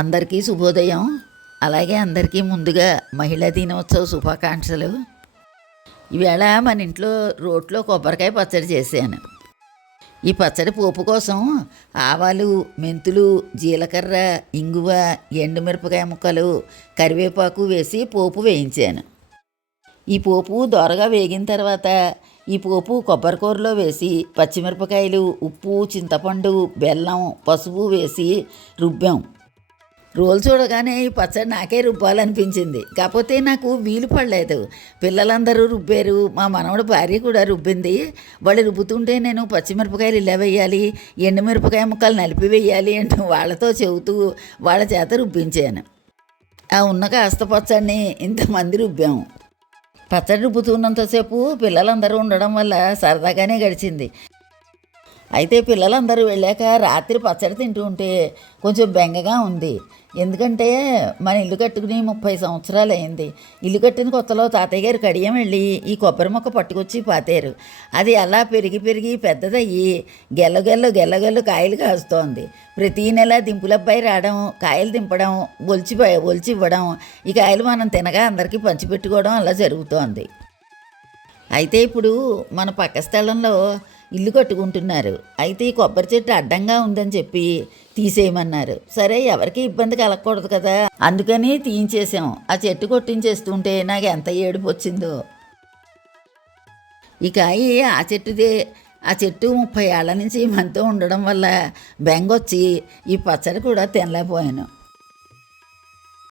అందరికీ శుభోదయం. అలాగే అందరికీ ముందుగా మహిళా దినోత్సవ శుభాకాంక్షలు. ఈవేళ మన ఇంట్లో రోట్లో కొబ్బరికాయ పచ్చడి చేశాను. ఈ పచ్చడి పోపు కోసం ఆవాలు, మెంతులు, జీలకర్ర, ఇంగువ, ఎండుమిరపకాయ ముక్కలు, కరివేపాకు వేసి పోపు వేయించాను. ఈ పోపు దోరగా వేగిన తర్వాత ఈ పోపు కొబ్బరికూరలో వేసి పచ్చిమిరపకాయలు, ఉప్పు, చింతపండు, బెల్లం, పసుపు వేసి రుబ్బాం. రోలు చూడగానే ఈ పచ్చడి నాకే రుబ్బాలనిపించింది. కాకపోతే నాకు వీలు పడలేదు. పిల్లలందరూ రుబ్బారు, మా మనవడు భార్య కూడా రుబ్బింది. వాళ్ళు రుబ్బుతుంటే నేను పచ్చిమిరపకాయలు ఇలా వేయాలి, ఎండుమిరపకాయ ముక్కలు నలిపి వేయాలి అంటూ వాళ్ళతో చెబుతూ వాళ్ళ చేత రుబ్బించాను. ఆ ఉన్న కాస్త పచ్చడిని ఇంతమంది రుబ్బాము. పచ్చడి రుబ్బుతున్నంతసేపు పిల్లలందరూ ఉండడం వల్ల సరదాగానే గడిచింది. అయితే పిల్లలందరూ వెళ్ళాక రాత్రి పచ్చడి తింటూ ఉంటే కొంచెం బెంగగా ఉంది. ఎందుకంటే మన ఇల్లు కట్టుకుని 30 సంవత్సరాలు అయింది. ఇల్లు కట్టిన కొత్తలో తాతయ్య గారు కడియం వెళ్ళి ఈ కొబ్బరి మొక్క పట్టుకొచ్చి పాతారు. అది అలా పెరిగి పెరిగి పెద్దదయ్యి గెల్లగెల్లు కాయలు కాస్తోంది. ప్రతీ నెల దింపులబ్బాయి రావడం, కాయలు దింపడం, ఒలిచి ఇవ్వడం, ఈ కాయలు మనం తినగా అందరికీ పంచిపెట్టుకోవడం అలా జరుగుతోంది. అయితే ఇప్పుడు మన పక్క స్థలంలో ఇల్లు కట్టుకుంటున్నారు. అయితే ఈ కొబ్బరి చెట్టు అడ్డంగా ఉందని చెప్పి తీసేయమన్నారు. సరే, ఎవరికి ఇబ్బంది కలగకూడదు కదా, అందుకని తీయించేసాం. ఆ చెట్టు కొట్టించేస్తుంటే నాకు ఎంత ఏడుపు వచ్చిందో. ఈ కాయ ఆ చెట్టుదే. ఆ చెట్టు 30 ఏళ్ల నుంచి మనతో ఉండడం వల్ల బెంగొచ్చి ఈ పచ్చడి కూడా తినలేకపోయాను.